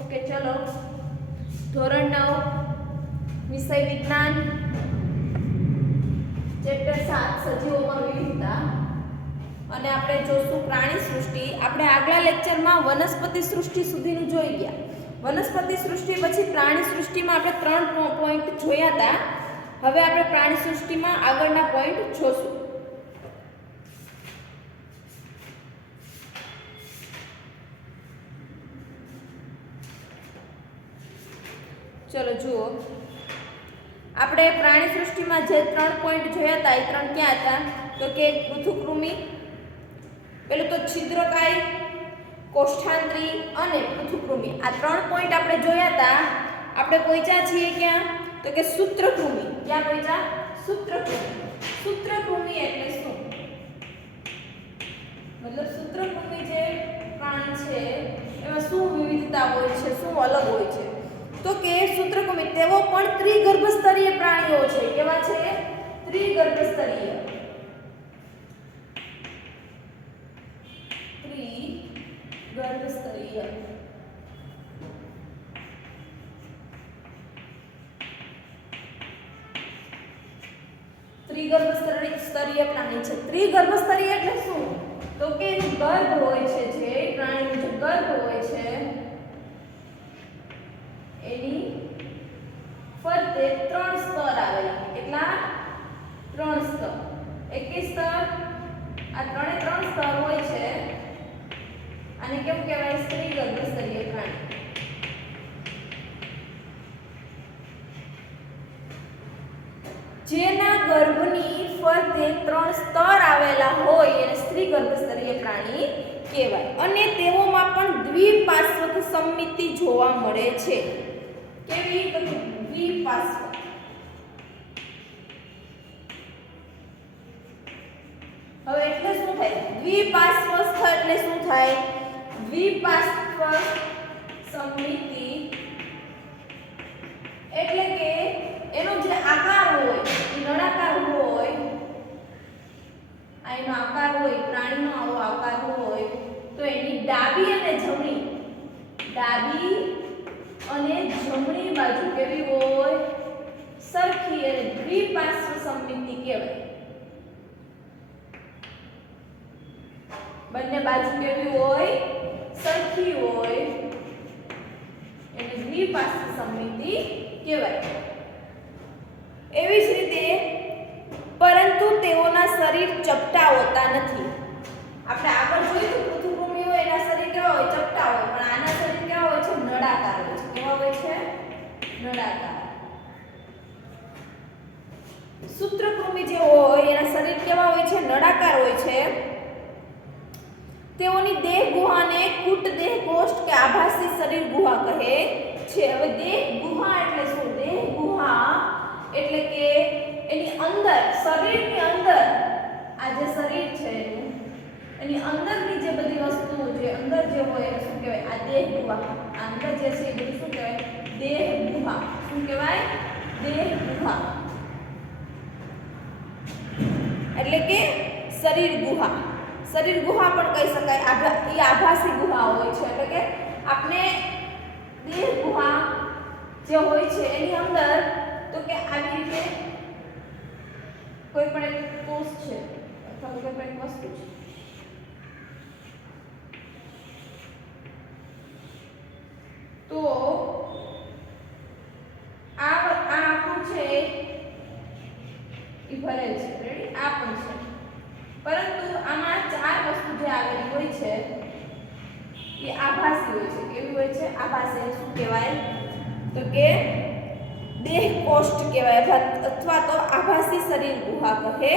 Okay ચલો ધોરણ 9 વિષય વિજ્ઞાન ચેપ્ટર 7 સજીવોમાં વિવિધતા અને આપણે જોશું પ્રાણી સૃષ્ટિ. આપણે આગલા લેક્ચરમાં વનસ્પતિ સૃષ્ટિ સુધીનું જોઈ ગયા. વનસ્પતિ સૃષ્ટિ પછી પ્રાણી સૃષ્ટિમાં આપણે 3 પોઈન્ટ જોયા હતા. હવે આપણે પ્રાણી સૃષ્ટિમાં આગળના પોઈન્ટ જોશું. ચલો જુઓ, આપણે પ્રાણી સૃષ્ટિમાં જે 3 પોઈન્ટ જોયા હતા એ 3 ક્યાં હતા? તો કે પૃથુકૃમિ, પેલું તો છિદ્રકાય, કોષ્ઠાંત્રી અને પૃથુકૃમિ. આ 3 પોઈન્ટ આપણે જોયા હતા. આપણે પહોંચ્યા છીએ ક્યાં? તો કે સૂત્રકૃમિ. ક્યાં પહોંચ્યા? સૂત્રકૃમિ. સૂત્રકૃમિ એટલે શું? મતલબ સૂત્રકૃમિ જે પ્રાણી છે એમાં શું વિવિધતા હોય છે, શું અલગ હોય છે? તો કે સૂત્રકૃમિ તેઓ પણ ત્રિગર્ભસ્તરીય પ્રાણીઓ છે. કેવા છે? ત્રિગર્ભસ્તરીય. ત્રિગર્ભસ્તરીય. ત્રિગર્ભસ્તરીય પ્રાણી છે. ત્રિગર્ભસ્તરીય એટલે શું? તો કે ગર્ભ હોય છે, જે પ્રાણીનો જે ગર્ભ હોય છે એની ફરતે 3 સ્તર આવેલા. કેટલા? 3 સ્તર. એક સ્તર, આ 3 સ્તર હોય છે. આને કેવું કહેવાય? ત્રિગર્ભસ્તરીય પ્રાણી. જેના ગર્ભની ફરતે 3 સ્તર આવેલા હોય એને ત્રિગર્ભસ્તરીય પ્રાણી કહેવાય. અને તેઓમાં પણ દ્વિપાર્શ્વક સમમિતિ જોવા મળે છે. કેવી? તો દ્વિપાર્શ્વ. હવે એટલે શું થાય? દ્વિપાર્શ્વસ્થ એટલે શું થાય? દ્વિપાર્શ્વ સમમિતિ એટલે કે એનો જે આકાર હોય એ નળાકાર હોય. આ એનો આકાર હોય, પ્રાણીનો આવો આકાર હોય તો એની ડાબી અને જમણી બાજુ કેવી હોય? સરખી. અને દ્વિપાર્શ્વ સમમિતિ કહેવાય. બંને બાજુ કેવી હોય? સરખી હોય એને દ્વિપાર્શ્વ સમમિતિ કહેવાય. એવી જ રીતે પરંતુ તેઓના શરીર ચપટા હોતા નથી. આપણે આગળ જોયું પૃથુકૃમિઓ એના શરીર કેવા હોય? ચપટા હોય. પણ આના શરીર કેવા હોય છે? નળાકાર હોય છે. કેવા હોય છે? નળાકાર. સૂત્રકૃમિ જે હોય એના શરીર કેવા હોય છે? નળાકાર હોય છે. તેઓની દેહ ગુહાને કુટ દેહ કોષ્ઠ કે આભાસી શરીર ગુહા કહે છે. હવે દેહ ગુહા એટલે શું? દેહ ગુહા એટલે કે એની અંદર, શરીરની અંદર, આ જે શરીર છે એની અંદરની જે બધી વસ્તુઓ જે અંદર જે હોય એને શું કહેવાય? આ દેહ ગુહા. આ અંદર જે છે એ બધું શું કહેવાય? દેહ ગુહા. શું કહેવાય? દેહ ગુહા. એટલે કે શરીર ગુહા. શરીર ગુહા પણ કહી શકાય. એ આભાસી ગુહા હોય છે. એટલે કે આપણે દેહ ગુહા જે હોય છે એની અંદર તો કે આવી રીતે કોઈ પણ એક કોષ છે અથવા કોઈ પણ એક વસ્તુ છે તો આ આખું છે એ ભરેલ છે. રેડી? આ પણ છે. પરંતુ આમાં 4 વસ્તુ જે આવેલી હોય છે એ આભાસી હોય છે. કેવી હોય છે? આભાસી. શું કહેવાય? તો કે દેહ કોષ્ઠ કહેવાય અથવા તો આભાસી શરીર ગુહા કહે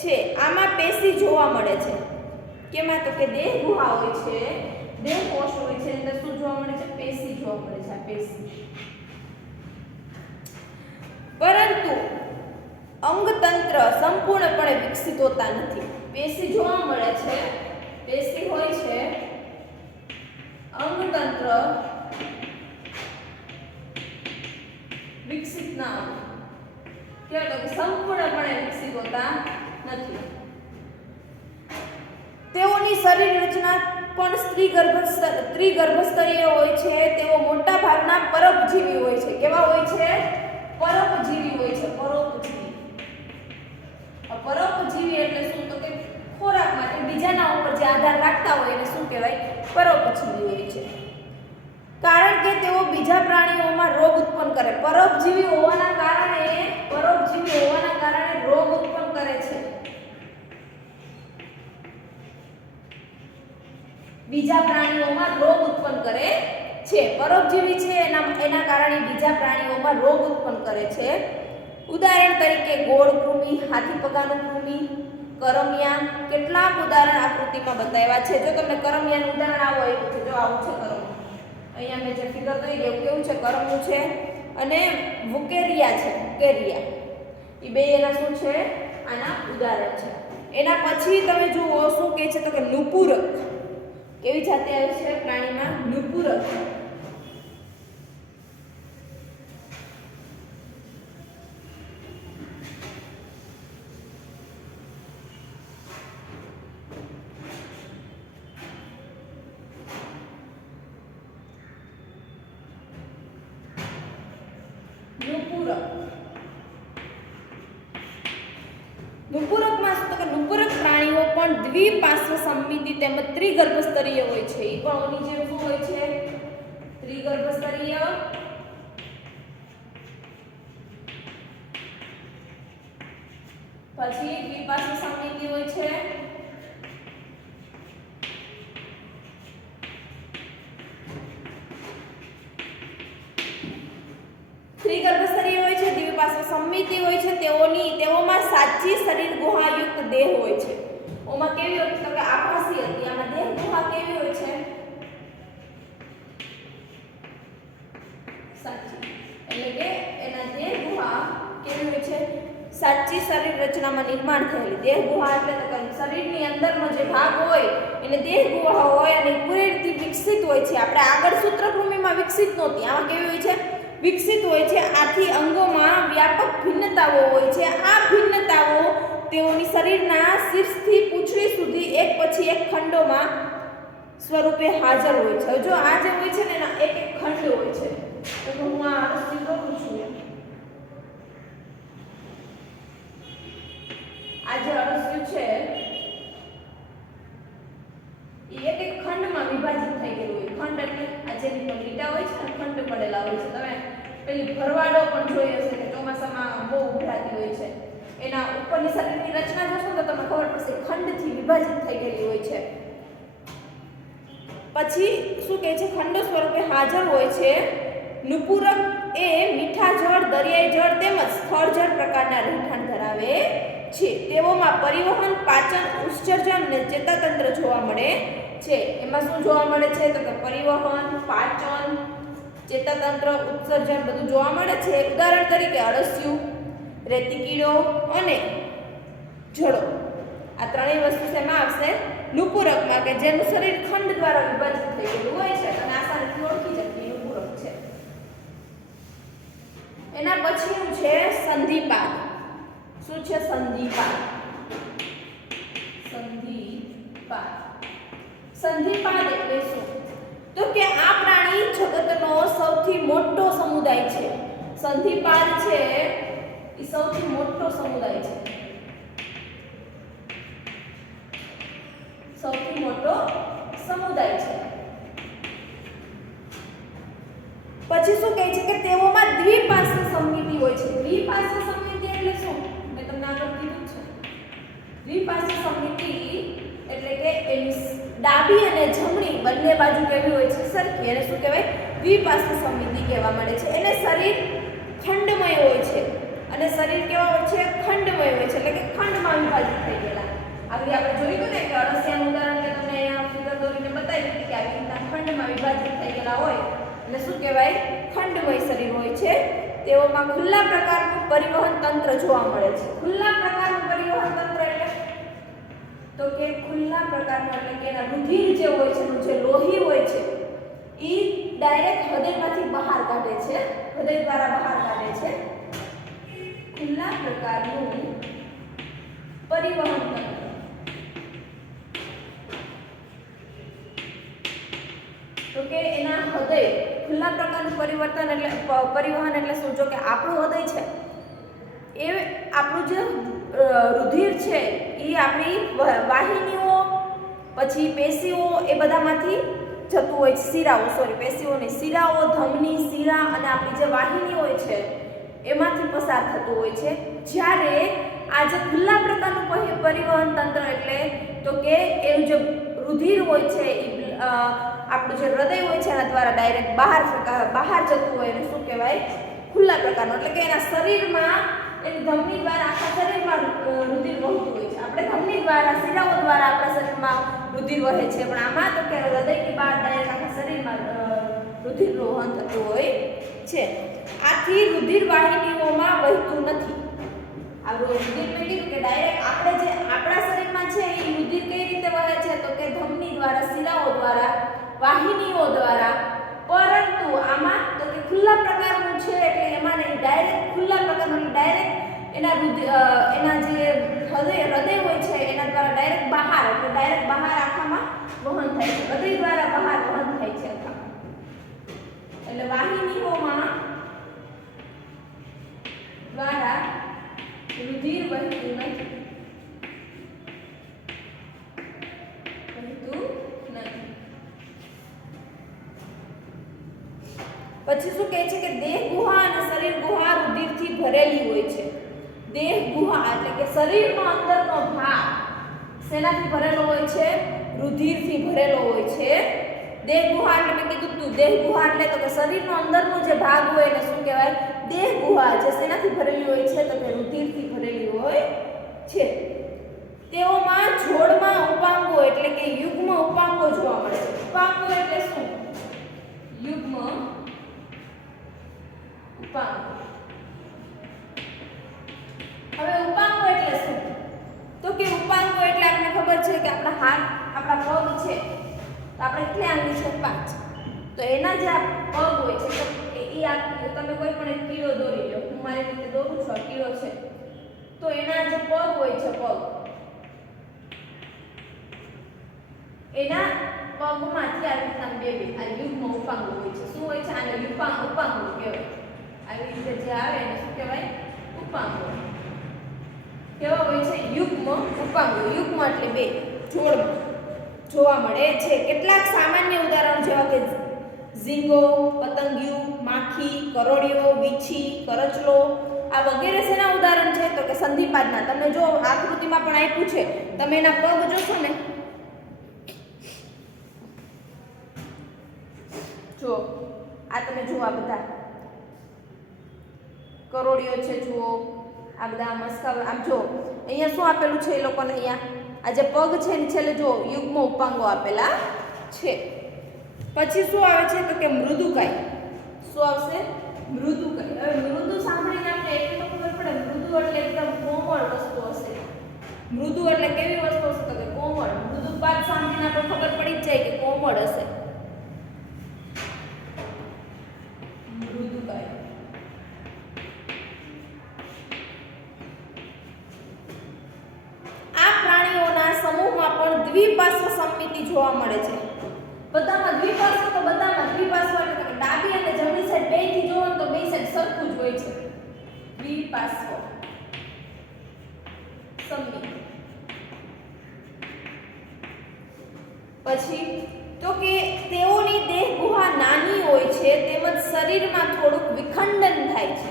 છે. આમાં પેશી જોવા મળે છે. કેમાં? તો કે દેહ ગુહા હોય છે, દેહ કોષ્ઠ હોય છે, અંદર શું જોવા મળે છે? પેશી જોવા મળે છે. આ પેશી. પરંતુ અંગતંત્ર સંપૂર્ણપણે વિકસિત હોતા નથી. પેશી જોવા મળે છે, પેશી હોય છે, અંગતંત્ર વિકસિત ના હોય. કેવું? તો કે સંપૂર્ણપણે વિકસિત હોતા નથી. તેઓની શરીર રચના પણ ત્રિગર્ભસ્તરીય હોય છે તેઓ મોટા ભાગના પરોપજીવી હોય છે. કેવા હોય છે? પરોપજીવી હોય છે. પરોપજીવી એટલે શું? તો કે ખોરાક માટે બીજાના ઉપર જે આધાર રાખતા હોય એને શું કહેવાય? પરોપજીવી હોય છે. કારણ કે તેઓ બીજા પ્રાણીઓમાં રોગ ઉત્પન્ન કરે. પરોપજીવી હોવાના કારણે રોગ ઉત્પન્ન કરે છે. બીજા પ્રાણીઓમાં રોગ ઉત્પન્ન કરે છે. પરોપજીવી છે એના કારણે બીજા પ્રાણીઓમાં રોગ ઉત્પન્ન કરે છે. ઉદાહરણ તરીકે ગોળ કૃમિ, હાથી પગાનું કૃમિ, કરમિયા. કેટલાક ઉદાહરણ આકૃતિમાં બતાવ્યા છે. જો તમને કરમિયાનું ઉદાહરણ આવું આવ્યું છે, જો આવું છે કરમિયું. અહીંયા મેં જે ફિગર દઈ ગયું કેવું છે? કરમિયું છે અને વુકેરિયા છે. વુકેરિયા એ બે એના શું છે? આના ઉદાહરણ છે. એના પછી તમે જુઓ શું કહે છે? તો કે નુપુરક. કેવી જાતિ આવે છે પ્રાણીમાં? નુપુરક. નુપુરકમાં શું? તો કે નુપુરક પ્રાણીઓ પણ દ્વિપાર્શ્વ સમમિતિ તેમજ ત્રિગર્ભસ્તરીય હોય છે. એ પણ ઓની જેમ શું હોય છે? ત્રિગર્ભસ્તરીય. પછી દ્વિપાર્શ્વ સમમિતિ હોય છે. ત્રિગર્ભસ્તરીય હોય છે, દ્વિપાર્શ્વ સમમિતિ હોય છે. તેઓમાં સાચી શરીર ગુહાયુક્ત દેહ હોય છે. ઓમાં કેવી હોય? તો કે આભાસી હતી. આમાં દેહ ગુહા કેવી હોય છે? સાચી. એટલે કે એના દેહ ગુહા કેવી હોય છે? સાચી શરીર રચનામાં નિર્માણ થયેલી. દેહ ગુહા એટલે તો કે શરીરની અંદરનો જે ભાગ હોય એને દેહ ગુહા હોય અને પૂરી રીતે વિકસિત હોય છે. આપણે આગળ સૂત્રભૂમિમાં વિકસિત નહોતી. આમાં કેવી હોય છે? વિકસિત હોય છે. આથી અંગોમાં વ્યાપક ભિન્નતાઓ હોય છે. આ ભિન્નતાઓ તેઓની શરીરના શીર્ષથી પૂંછડી સુધી એક પછી એક ખંડોમાં સ્વરૂપે હાજર હોય છે. જો આ જે હોય છે ને એના એક એક ખંડ હોય છે. તો હું આ આકૃતિ દોરું છું. આ જે અળસિયું છે એ એક એક ખંડમાં વિભાજિત થઈ ગયેલું હોય. ખંડ એટલે આ જે લીટા હોય છે ને, ખંડ પડેલા હોય છે. તમે પેલી ભરવાડો પણ જોઈ હશે કે ચોમાસામાં બહુ ઉભરાતી હોય છે. એના ઉપરની શરીરની રચના જોશો તો તમને ખબર પડશે ખંડથી વિભાજિત થઈ ગયેલી હોય છે. પછી શું કહે છે? ખંડો સ્વરૂપે હાજર હોય છે. નુપુરક એ મીઠા જળ, દરિયાઈ જળ તેમજ સ્થળ જળ પ્રકારના રહેઠાણ ધરાવે છે. તેઓમાં પરિવહન, પાચન, ઉત્સર્જન અને ચેતાતંત્ર જોવા મળે છે. એમાં શું જોવા મળે છે? તો કે પરિવહન, પાચન, ચેતાતંત્ર, ઉત્સર્જન બધું જોવા મળે છે. ઉદાહરણ તરીકે અળસિયું, રેતી કીડો અને જળો. આ ત્રણેય વસ્તુ શેમાં આવશે? નુપુરકમાં, કે જેનું શરીર ખંડ દ્વારા વિભાજિત થઈ ગયેલું હોય છે. તમે આસાનીથી ઓળખી શકીએ નુપુરક છે. એના પછીનું છે સંધિપાદ. શું છે? સંધિપાદ. સંધિપાદ એટલે શું? તો કે આ પ્રાણી જગતનો સૌથી મોટો સમુદાય છે. સંધિપાદ છે એ સૌથી મોટો સમુદાય છે. સૌથી મોટો સમુદાય છે. પછી શું કહે છે? કે તેઓમાં દ્વિપાર્શ્વ સમમિતિ હોય છે. દ્વિપાર્શ્વ સમમિતિ એટલે શું? મેં તમને આગળ કીધું છે. દ્વિપાર્શ્વ સમમિતિ એટલે કે એની ડાબી અને જમણી બંને બાજુ કેવી હોય છે? સરખી. એને શું કહેવાય? દ્વિપાર્શ્વ સમમિતિ કહેવા મળે છે. એને શરીર ખંડમય હોય છે અને શરીર કેવા હોય છે? ખંડમય હોય છે. એટલે કે ખંડમાં વિભાજિત થઈ ગયેલા. આગળ આપણે જોયું ને કે અળસિયાનું ઉદાહરણ કે તમને અહીંયા ફિગર દોરીને બતાવી હતી કે આવી રીતના ખંડમાં વિભાજિત થઈ ગયેલા હોય એટલે શું કહેવાય? ખંડમય શરીર હોય છે. તેઓમાં ખુલ્લા પ્રકારનું પરિવહન તંત્ર જોવા મળે છે. ખુલ્લા પ્રકારનું પરિવહન તંત્ર એટલે તો કે ખુલ્લા પ્રકારનું એટલે કે એના રુધિર જે હોય છે, જે લોહી હોય છે એ ડાયરેક્ટ હૃદયમાંથી બહાર કાઢે છે. હૃદય દ્વારા બહાર કાઢે છે. ખુલ્લા પ્રકારનું પરિવહન તંત્ર. તો કે એના હૃદય ખુલ્લા પ્રકારનું પરિવહન એટલે શું? જો કે આપણું હૃદય છે એ આપણું જે રુધિર છે એ આપણી વાહિનીઓ પછી પેશીઓ એ બધામાંથી જતું હોય છે, પેશીઓ નહીં, શિરાઓ, ધમની, શિરા અને આપણી જે વાહિની હોય છે એમાંથી પસાર થતું હોય છે. જ્યારે આ જે ખુલ્લા પ્રકારનું પરિવહન તંત્ર એટલે તો કે એનું જે રુધિર હોય છે એ આપણું જે હૃદય હોય છે એના દ્વારા ડાયરેક્ટ બહાર જતું હોય એને શું કહેવાય? ખુલ્લા પ્રકારનું. એટલે કે એના શરીરમાં એની ધમની દ્વારા આખા શરીરમાં રુધિર વહેતું હોય છે. આપણે ધમની દ્વારા, શિરાઓ દ્વારા આપણા શરીરમાં રુધિર વહે છે, પણ આમાં તો કે હૃદયની બહાર ડાયરેક્ટ આખા શરીરમાં રુધિરનું વહન થતું હોય છે. આથી રુધિર વાહિનીઓમાં વહેતું નથી. આ રુધિર મેં કીધું કે ડાયરેક્ટ આપણે જે આપણા શરીરમાં છે એ રુધિર કઈ રીતે વહે છે? તો કે ધમની દ્વારા, શિરાઓ દ્વારા, વાહિનીઓ દ્વારા. પરંતુ આમાં તો કે ખુલ્લા પ્રકારનું છે એટલે એમાં નહીં, ડાયરેક્ટ ખુલ્લા પ્રકારનું ડાયરેક્ટ એના જે હૃદય હોય છે એના દ્વારા ડાયરેક્ટ બહાર, એટલે ડાયરેક્ટ બહાર આખામાં વહન થાય છે. હૃદય દ્વારા બહાર વહન થાય છે આખામાં. એટલે વાહિનીઓમાં દ્વારા રુધિર વહેતું નથી. પછી શું કહે છે કે દેહ ગુહા અને શરીર ગુહા રુધિરથી ભરેલી હોય છે. દેહ ગુહા એટલે કે શરીરનો અંદરનો ભાગ શેનાથી ભરેલો હોય છે? રુધિરથી ભરેલો હોય છે. દેહ ગુહા એટલે મેં કીધું તું, દેહ ગુહા એટલે તો કે શરીરનો અંદરનો જે ભાગ હોય એને શું કહેવાય? દેહ ગુહા. જે શેનાથી ભરેલી હોય છે? તો કે રુધિરથી ભરેલી હોય છે. તેઓમાં જોડમાં ઉપાંગો એટલે કે યુગ્મ ઉપાંગો જોવા મળે છે. ઉપાંગો એટલે શું? યુગ્મ ઉપાંગો. હવે ઉપાંગો એટલે શું? તો કે ઉપાંગો એટલે આપણને ખબર છે કે આપણા હાથ, આપણા પગ છે તો આપણે કેટલી આંગળી છે? 5. તો એના જે પગ હોય છે તો એ તમે કોઈ પણ એક કીડો દોરી લો, હું મારી રીતે દોરું છું, આ કીડો છે તો એના જે પગ હોય છે, એના પગમાંથી આવી રીતના બે આ યુગ્મ ઉપાંગો હોય છે. શું હોય છે? આને ઉપાંગો કહેવાય. આવી રીતે જે આવે એને શું કહેવાય? ઉપાંગો. કેવા હોય છે? યુગ્મ ઉપાંગો. યુગ્મ એટલે બે, જોડમાં જોવા મળે છે. કેટલાક સામાન્ય ઉદાહરણ જેવા કે ઝીંગો, પતંગિયું, માખી, કરોડિયો, વીછી, કરચલો આ વગેરે શેના ઉદાહરણ છે? તો કે સંધિપાદના. તમને જો આકૃતિમાં પણ આપ્યું છે, તમે એના પગ જોશો ને, જો આ તમે જુઓ, આ બધા કરોડિયો છે, જુઓ આ બધા મસ્કા. આમ જો અહીંયા શું આપેલું છે એ લોકોને? અહીંયા આ જે પગ છે ને છેલ્લે જો યુગ્મ ઉપાંગો આપેલા છે. પછી શું આવે છે? તો કે મૃદુકાય. શું આવશે? મૃદુકાય. હવે મૃદુ સાંભળીને આપણે એટલું ખબર પડે, મૃદુ એટલે એકદમ કોમળ વસ્તુ હશે. મૃદુ એટલે કેવી વસ્તુ હશે? તો કે કોમળ. મૃદુપાત સાંભળીને આપણે ખબર પડી જ જાય કે કોમળ હશે. મૃદુકાય. આ પ્રાણીઓના સમૂહમાં પણ દ્વિપાર્શ્વ સમમિતિ જોવા મળે છે. બધામાં દ્વિપાર્શ્વ, તો બધામાં દ્વિપાર્શ્વ એટલે કે ડાબી અને જમણી સાઈડ બેથી જોવો તો બે સાઈડ સરખું જ હોય છે. દ્વિપાર્શ્વ સમમિતિ. પછી તો કે તેઓની દેહ ગુહા નાની હોય છે તેમજ શરીરમાં થોડુંક વિખંડન થાય છે.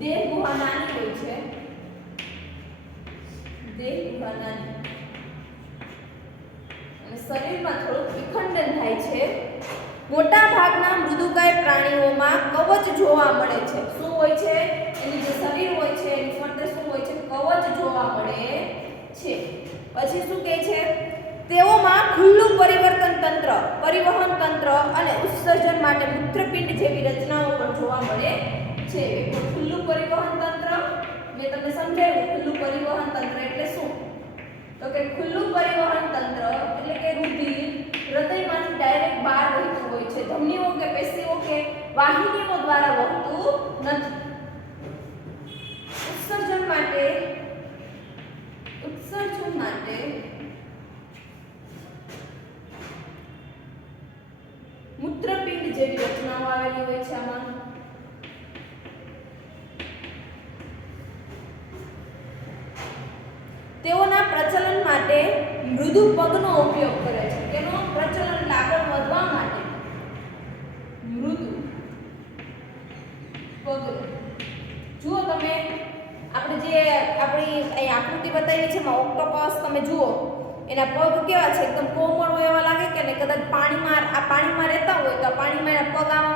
દેહ ગુહા નાની હોય છે, દેહ ગુહા નાની અને શરીરમાં થોડુંક વિખંડન થાય છે. મોટા ભાગના મૃદુકાય પ્રાણીઓમાં કવચ જોવા મળે છે. શું હોય છે? એનું જે શરીર હોય છે એની ફરતે શું હોય છે? કવચ જોવા મળે છે. પછી શું કહે છે? તેઓમાં ખુલ્લું પરિવહન તંત્ર અને ઉત્સર્જન માટે મૂત્રપિંડ જેવી રચનાઓ પણ જોવા મળે છે. ખુલ્લું પરિવહન તંત્ર મેં તમને સમજાવ્યું. ખુલ્લું પરિવહન તંત્ર એટલે શું? તો કે ખુલ્લું પરિવહન તંત્ર એટલે કે રુધિર હૃદયમાંથી ડાયરેક્ટ બહાર વહેતું હોય છે. ધમનીઓ કે પેશીઓ કે વાહિનીઓ દ્વારા વહેતું નથી. ઉત્સર્જન માટે જેવી રચનાઓ આવેલી હોય છે આમાં. તેઓના પ્રચલન માટે મૃદુ પગનો ઉપયોગ કરે છે. તેનો પ્રચલન આગળ વધવા માટે મૃદુ પગ. જુઓ તમે આપણે જે આપણી અહીં આકૃતિ બતાવી છે એમાં ઓક્ટોપસ તમે જુઓ એના પગ કેવા છે, એકદમ કોમળ હોય એવા લાગે કે નહીં? કદાચ પાણીમાં રહેતા હોય તો પાણીમાં એના પગ આમ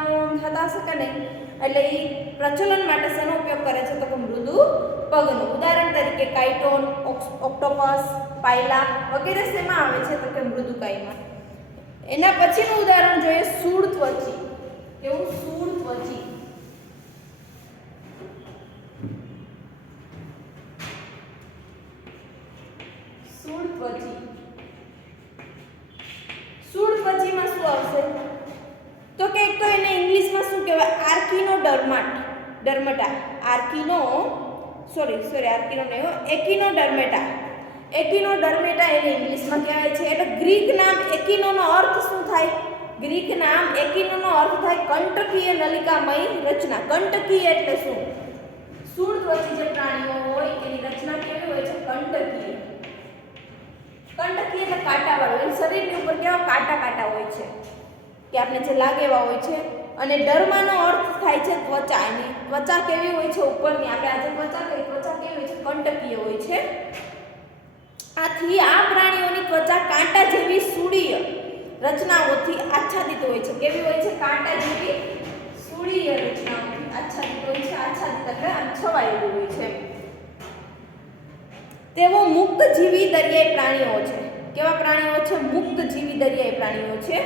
થતા હશે કે નહીં? એટલે એ પ્રચલન માટે શેનો ઉપયોગ કરે છે? તો કે મૃદુ પગનો. ઉદાહરણ તરીકે કાઇટોન, ઓક્ટોપસ, પાયલા વગેરે શેમાં આવે છે? તો કે મૃદુકાયમાં. એના પછીનું ઉદાહરણ જોઈએ સૂળત્વચી. કેવું? સૂળત્વચી. સૂળત્વચીમાં શું આવશે? તો કે એક તો એને ઇંગ્લિશમાં શું કહેવાય? આર્કિનોડર્મટા. એકિનોડર્મેટા. એકિનોડર્મેટા એને ઇંગ્લિશમાં કહેવાય છે. એટલે ગ્રીક નામ એકિનોનો અર્થ શું થાય? ગ્રીક નામ એકિનોનો અર્થ થાય કંટકીય નલિકામય રચના. કંટકીય એટલે શું? સૂળત્વચી જે પ્રાણીઓ હોય એની રચના કેવી હોય છે? કંટકીય. કંટકીય એટલે કાંટાવાળું. એની શરીરની ઉપર કેવા કાંટા હોય છે કે આપણે જે લાગે એવા હોય છે. અને ડર્માનો અર્થ થાય છે ત્વચા. એની ત્વચા કેવી હોય છે? ઉપરની. આપણે આજે ત્વચા કેવી હોય છે? કંટકીય હોય છે. આથી આ પ્રાણીઓની ત્વચા કાંટા જેવી સૂળીય રચનાઓથી આચ્છાદિત હોય છે. કેવી હોય છે? કાંટા જેવી સૂળીય રચનાઓથી આચ્છાદિત હોય છે. આચ્છાદિત એટલે આમ છવાયેલું હોય છે. તેઓ મુક્તજીવી દરિયાઈ પ્રાણીઓ છે. કેવા પ્રાણીઓ છે? મુક્તજીવી દરિયાઈ પ્રાણીઓ છે.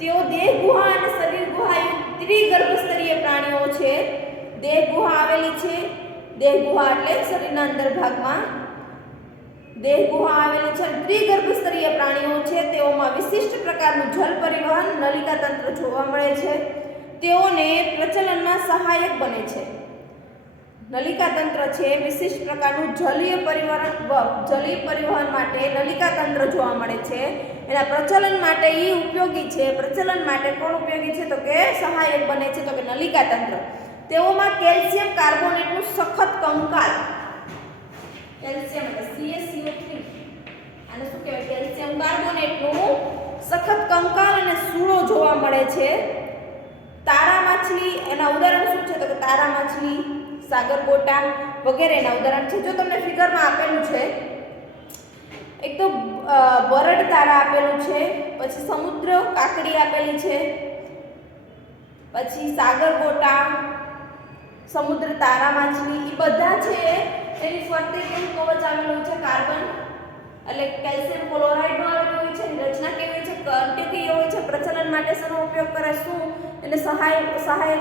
તેઓ દેહ ગુહા અને શરીર ગુહાયુક્ત ત્રિગર્ભસ્તરીય પ્રાણીઓ છે. દેહ ગુહા આવેલી છે. દેહ ગુહા એટલે શરીરના અંદર ભાગમાં દેહ ગુહા આવેલી છે. ત્રિગર્ભસ્તરીય પ્રાણીઓ છે. તેઓમાં વિશિષ્ટ પ્રકારનું જલ પરિવહન નલિકા તંત્ર જોવા મળે છે. તેઓને પ્રચલનમાં સહાયક બને છે. નલિકા તંત્ર છે વિશિષ્ટ પ્રકારનું જલીય પરિવહન માટે નલિકા તંત્ર જોવા મળે છે. એના પ્રચલન માટે એ ઉપયોગી છે. પ્રચલન માટે કોણ ઉપયોગી છે? તો કે સહાયક બને છે. તો કે નલિકા તંત્ર. તેઓમાં કેલ્શિયમ કાર્બોનેટનું સખત કંકાલ. કેલ્શિયમ એટલે CaCO3. આને શું કહેવાય? કેલ્શિયમ કાર્બોનેટનું સખત કંકાલ અને સૂળો જોવા મળે છે. તારા માછલી એના ઉદાહરણ શું છે? તો કે તારા માછલી, સાગરગોટા વગેરે એના ઉદાહરણ છે. જો તમને ફિગરમાં આપેલું છે એક તો બરડ તારા આપેલું છે, પછી સમુદ્ર કાકડી આપેલી છે, પછી સાગરગોટા, સમુદ્ર તારા માછલી, એ બધા છે એની ફરતે કેવું કવચ આવેલું છે? કાર્બન એટલે કેલ્શિયમ ક્લોરાઇડ નો આવેલું હોય છે. એની રચના કેવી છે? કંટકીય હોય છે. પ્રચલન માટે શેનો ઉપયોગ કરે? શું એટલે સહાયક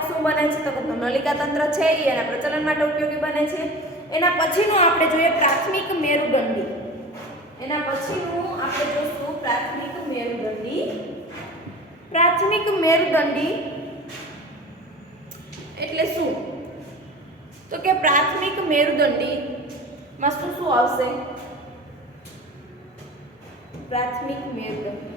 શું બને છે? તો નલિકા તંત્ર છે એ એના પ્રચલન માટે ઉપયોગી બને છે. એના પછીનું આપણે જોઈએ પ્રાથમિક મેરુદંડી. એના પછીનું આપણે જોશું પ્રાથમિક મેરુદંડી. પ્રાથમિક મેરુદંડી એટલે શું? તો કે પ્રાથમિક મેરુદંડી માં શું આવશે? પ્રાથમિક મેરુદંડી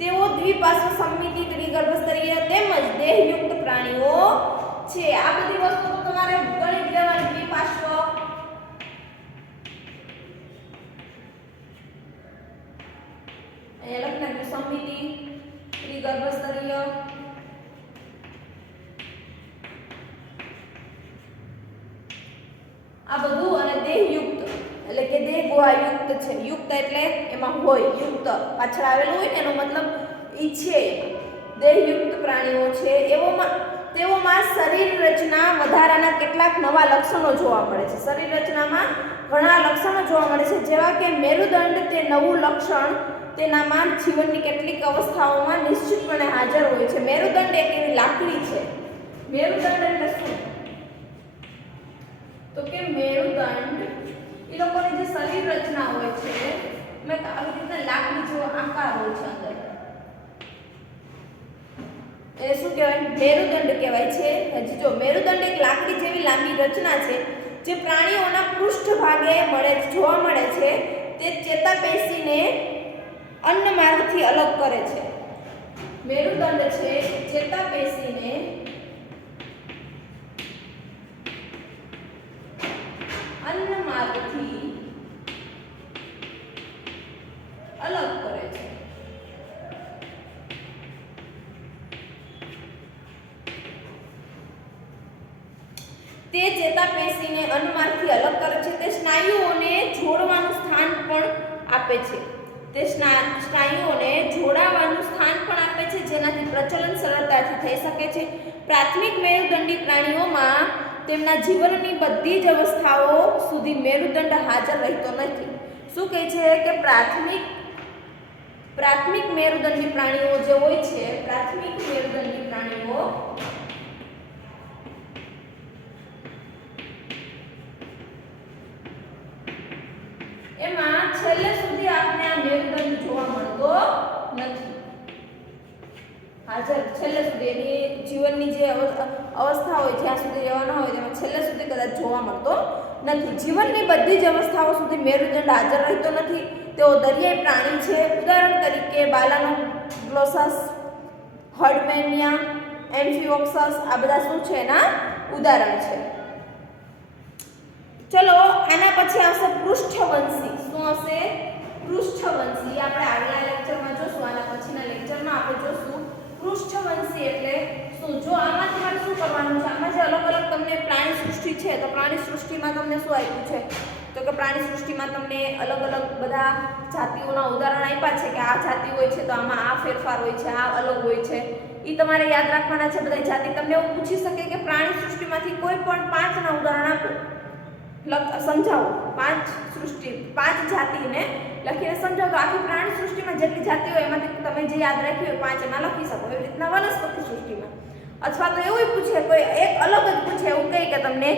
તેઓ દ્વિપાર્શ્વ સમમિતિ ત્રિગર્ભસ્તરીય તેમજ દેહયુક્ત પ્રાણીઓ છે. આ બધી વસ્તુ તો તમારે ગણિત લેવાની. દ્વિપાર્શ્વ અહીંયા લખી નાખ્યું સમમિતિ ત્રિગર્ભસ્તરીય આ બધું અને દેહયુક્ત એટલે કે દેહ ગુહાયુક્ત છે. યુક્ત એટલે એમાં હોય, યુક્ત પાછળ આવેલું હોય ને એનો મતલબ ઈ છે. દેહયુક્ત પ્રાણીઓ છે. તેઓમાં શરીર રચના વધારાના કેટલાક નવા લક્ષણો જોવા મળે છે. શરીર રચનામાં ઘણા લક્ષણો જોવા મળે છે, જેવા કે મેરુદંડ તે નવું લક્ષણ તેનામાં જીવનની કેટલીક અવસ્થાઓમાં નિશ્ચિતપણે હાજર હોય છે. મેરુદંડ એક એવી લાકડી છે. મેરુદંડ એટલે શું? તો કે મેરુદંડ એ લોકોની જે શરીર રચના હોય છે મેં આવી રીતે લાકડી જેવો આકાર હોય છે અંદર. એ શું કહેવાય? મેરુદંડ કહેવાય છે. હજી જો મેરુદંડ એક લાકડી જેવી લાંબી રચના છે જે પ્રાણીઓના પૃષ્ઠભાગે જોવા મળે છે. તે ચેતાપેશીને અન્નમાર્ગથી અલગ કરે છે. મેરુદંડ છે ચેતાપેશીને અન્નમાર્ગથી અલગ કરે છે. તે ચેતાપેશીને અન્નમાર્ગથી અલગ કરે છે. તે સ્નાયુઓને જોડવાનું સ્થાન પણ આપે છે. તે સ્નાયુઓને જોડાવાનું સ્થાન પણ આપે છે જેનાથી પ્રચલન સરળતાથી થઈ શકે છે. પ્રાથમિક મેરુદંડી પ્રાણીઓમાં તેમના જીવનની બધી જ અવસ્થાઓ સુધી મેરુદંડ હાજર રહેતો નથી. શું કહે છે કે પ્રાથમિક મેરુદંડી પ્રાણીઓ જે હોય છે, પ્રાથમિક મેરુદંડી પ્રાણીઓ એમાં છેલ્લે સુધી આપણે આ મેરુદંડ જોવા મળતો નથી હાજર. છેલ્લે સુધી એની જીવનની જે અવસ્થા હોય, જ્યાં સુધી રહેવાના હોય તેમાં છેલ્લે સુધી કદાચ જોવા મળતો નથી. જીવનની બધી જ અવસ્થાઓ સુધી મેરુદંડ હાજર રહેતો નથી. તેઓ દરિયાઈ પ્રાણી છે. ઉદાહરણ તરીકે બાલાનોગ્લોસસ, હર્ડમેનિયા, એમ્ફિઓક્સસ આ બધા શું છે એના ઉદાહરણ છે. ચલો આના પછી આવશે પૃષ્ઠવંશી. શું આવશે? પૃષ્ઠવંશી. આપણે આગલા લેક્ચરમાં જોશું. આના પછીના લેક્ચરમાં આપણે જોશું પૃષ્ઠવંશી એટલે શું. જો આમાં તમારે શું કરવાનું છે, આમાં જે અલગ અલગ તમને પ્રાણી સૃષ્ટિ છે, તો પ્રાણી સૃષ્ટિમાં તમને શું આપ્યું છે? તો કે પ્રાણી સૃષ્ટિમાં તમને અલગ અલગ બધા જાતિઓના ઉદાહરણ આપ્યા છે કે આ જાતિ હોય છે તો આમાં આ ફેરફાર હોય છે, આ અલગ હોય છે. એ તમારે યાદ રાખવાના છે બધા જાતિ. તમને એવું પૂછી શકે કે પ્રાણી સૃષ્ટિમાંથી કોઈ પણ 5 ના ઉદાહરણ આપો, સમજાવો. 5 જાતિને લખીને સમજાવો. તો આખી પ્રાણી સૃષ્ટિમાં જેટલી જાતિ હોય એમાંથી તમે જે યાદ રાખ્યું હોય 5 એમાં લખી શકો. એવી રીતના વનસ્પતિ સૃષ્ટિમાં. અથવા તો એવું પૂછે, કોઈ એક અલગ જ પૂછે, એવું કહે કે તમને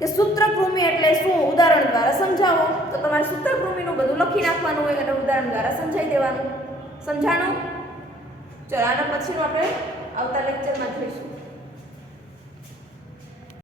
કે સૂત્રકૃમિ એટલે શું, ઉદાહરણ દ્વારા સમજાવો. તો તમારે સૂત્રકૃમિનું બધું લખી નાખવાનું હોય અને ઉદાહરણ દ્વારા સમજાવી દેવાનું. સમજાણું? ચલો આના પછીનું આપણે આવતા લેક્ચરમાં જોઈશું.